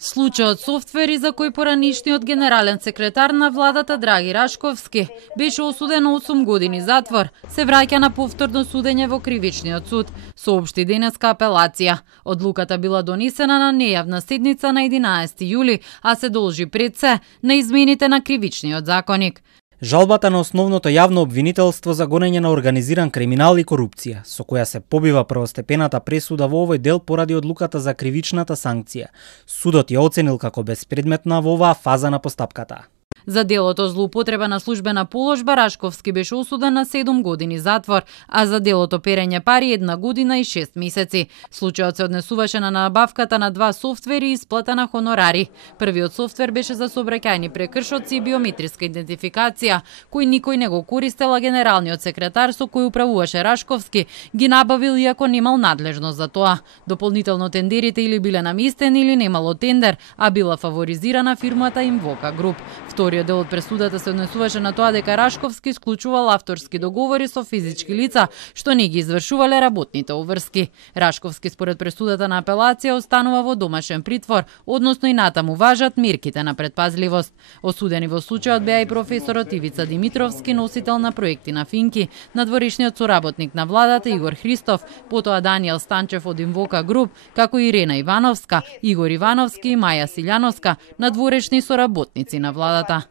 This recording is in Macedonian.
Случајот софтвери за кој поранишниот генерален секретар на владата Драги Рашковски беше осуден на 8 години затвор, се враќа на повторно судење во Кривичниот суд, соопшти денеска апелација. Одлуката била донесена на нејавна седница на 11 јули, а се должи пред се на измените на Кривичниот законник. Жалбата на основното јавно обвинителство за гонење на организиран криминал и корупција, со која се побива првостепената пресуда во овој дел поради одлуката за кривичната санкција. Судот ја оценил како безпредметна во оваа фаза на постапката. За делото злоупотреба на службена положба Рашковски беше осуден на 7 години затвор, а за делото перење пари 1 година и 6 месеци. Случајот се однесуваше на набавката на 2 софтвери и исплата на хонорари. Првиот софтвер беше за сообраќајни прекршоци и биометриска идентификација, кој никој не го користел, а генералниот секретар со кој управуваше Рашковски ги набавил иако немал надлежност за тоа. Дополнително тендерите или биле наместени или немало тендер, а била фаворизирана фирмата Инвока Груп. Вториот дел од пресудата се однесуваше на тоа дека Рашковски исклучувал авторски договори со физички лица, што не ги извршувале работните обврски. Рашковски според пресудата на апелација останува во домашен притвор, односно и натаму важат мерките на предпазливост. Осудени во случајот беа и професорот Ивица Димитровски, носител на проекти на Финки, надворешниот соработник на владата Игор Христов, потоа Даниел Станчев од Инвока Груп, како и Ирена Ивановска, Игор Ивановски и Маја Силјановска, надворешни соработници на владата.